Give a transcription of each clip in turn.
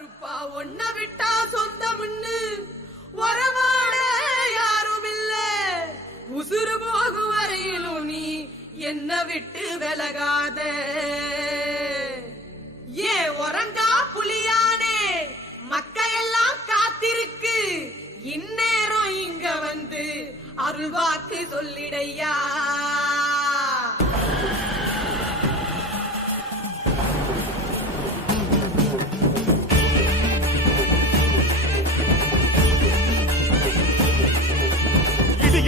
கருப்பா ஒன்ன விட்டா சொந்தமுன்னு வரவாட யாரும் இல்ல. உசுறு போகும் வரையிலும் நீ என்ன விட்டு விலகாத. ஏ உறங்கா புலியானே மக்கெல்லாம் காத்திருக்கு. இந்நேரம் இங்க வந்து அருள்வாக்கு சொல்லிடையா.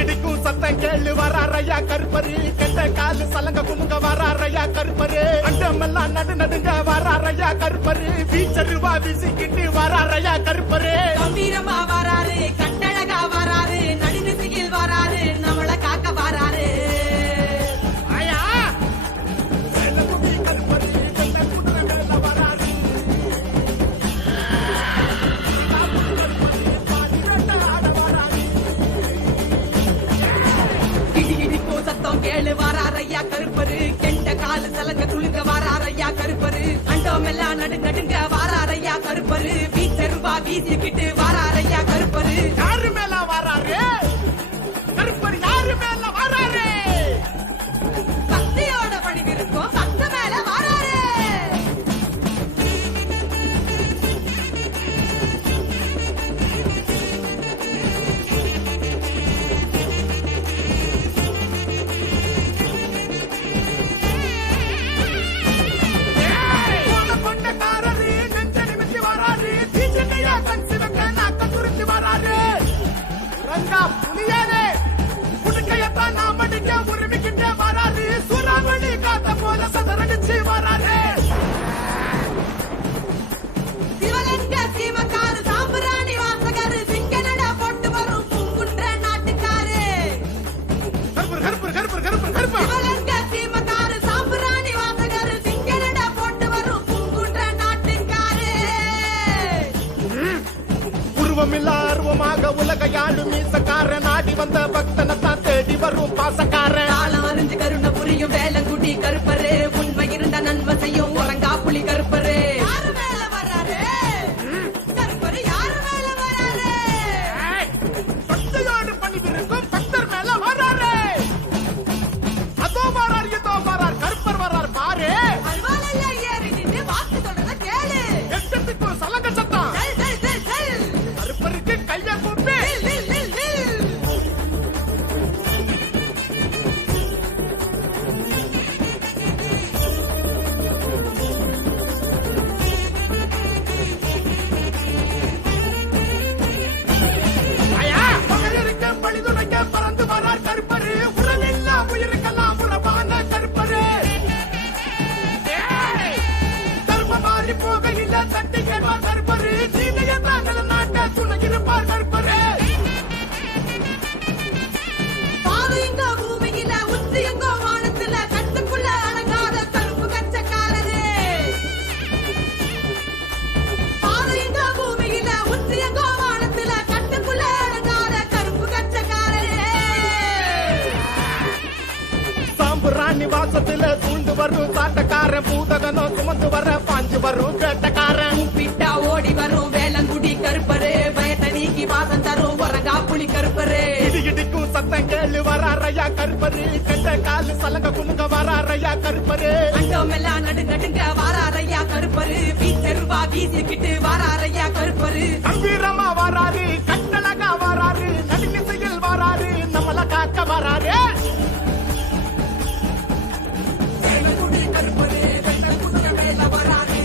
இடிக்கும் சத்தம் கேளு வராரையா கருப்பரு. கெட்ட காலு சலங்க குமுங்க வராரையா கருப்பரு. அண்டமெல்லாம் நடு நடுங்க வராரையா கருப்பரு. வீச்சருவா வீசிக்கிட்டு வராரையா கருப்பரு. கம்பீரமா வராரு, கட்டழகா வராரு, நடுநிசையில் வராரு, நம்மள காக்க வராரு. கேளு வராரையா கருப்பரு. கெண்ட காலு சலங்க குழுங்க வராரையா கருப்பரு. அண்டோமெல்லாம் நடு நடுங்க வராரையா கருப்பரு. வீச்சருவா வீசிக்கிட்டு வராரையா கருப்பரு. யாரு மேல வராரு கருப்பரு? யாரு மேல வராரு? பக்தியோட பணிவிருக்கும் பக்த மேல வராரு. புலியானே புடுக்கையத்தான் நாம் அடிக்க உரிமைக்கிட்டே வராது. சூறாவளி காத்த போல சதறடிச்சு வராது. சிவலிங்க சீமக்காரு சாம்பராணி வாசகரு. சிங்கனடா போட்டு வரும் பூங்குன்ற நாட்டுக்காரு. சிவலிங்க சீமக்காரு சாம்பராணி வாசகரு. சிங்கனடா போட்டு வரும் பூங்குன்ற நாட்டுக்காரு. உருவமில்லா அருவமாக உலகையாண்டு மீசக்கார. நாடி வந்த பக்தனத்தான் தேடி வரும் பாசக்காரன். காலம் அறிஞ்சு கருண புரியும் வேலங்குடி கருப்பரு. உண்மை இருந்த நன்மை செய்யும் உறங்கா புலி கருப்பரு. யாரு மேல வராரு கருப்பரு? யாரு மேல வராரு? பக்தியோடு பணிவிருக்கும் பக்தர் மேல வராரு. அதோ வரார், இதோ வரார், கருப்பர் வரார் பாரு. அருவாளையா ஏறி நின்று வாக்கு தொடர கேளு. எச்சத்துக்கு ஒரு சலங்க சத்தம். செல், செல், செல், செல். கருப்பருக்கு கைய கூப்பி நில், நில், நில், நில். மகளிருக்கு பழிதுணைக்க பறந்து வரார் கருப்பரு. உடலெல்லாம் உயிருக்கெல்லாம் உறவான கருப்பரு. தர்ம மாறி போகையில் தட்டி கேட்பார் கருப்பரு. சீதையத்தான் நாட்ட துணை இருப்பார் கருப்பரு. பாது எங்கோ பூமியில உச்சி எங்கோ வானத்துல கட்டுக்குள்ள அடங்காத கருப்பு கச்சக்காரரு. பாது எங்கோ பூமியில உச்சி எங்கோ வானத்துல கட்டுக்குள்ள அடங்காத கருப்பு கச்சக்காரரு. சாம்புராணி வாசத்துல சூழ்ந்து வரும் சாட்டக்காரன். பூதகனோ சுமந்து வர பாஞ்சு வரும் வேட்டக்காரன். பிட்டா ஓடி வரும் வேலங்குடி கருப்பரு. பயத்தை நீக்கி வாசம் தரும் உறங்கா புலி கருப்பரு. இடிக்கும் சத்தம் கேளு வராரையா கருப்பரு. கெட்ட காலு சலங்க குமுங்க வராரையா கருப்பரு. அண்டோமெல்லாம் நடு நடுங்க வராரையா கருப்பரு. வீச்சருவா வீசிக்கிட்டு வராரையா கருப்பரு. கம்பீரமா வராரு, கட்டழகா வராரு, நடுநிசையில் வராரு, நம்மள காக்க வராரு. கருப்பரு வெள்ளை குதிரை மேல வராரு.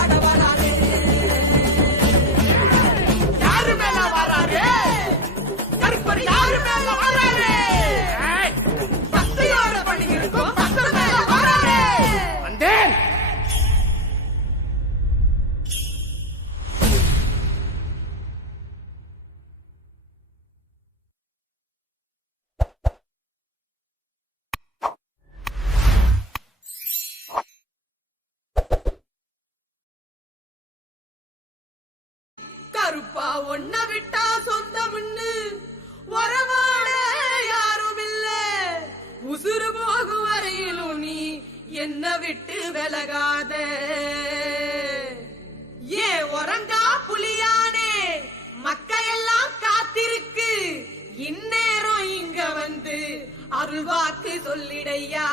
ஆட வராரு. யாரு மேல வராரு கருப்பர்? யாரு மேல வராரு? பக்தியோட பணிவிருக்கும் பக்தர் மேல வராரு. வந்தேன். கருப்பா ஒன்ன விட்டா சொந்தமுன்னு வரவாட யாரும் இல்ல. உசுறு போகும் வரையிலும் நீ என்ன விட்டு விலகாத ஏ உறங்கா புலியானே மக்களெல்லாம் காத்திருக்கு இந்நேரம் இங்க வந்து அருள்வாக்கு சொல்லிடையா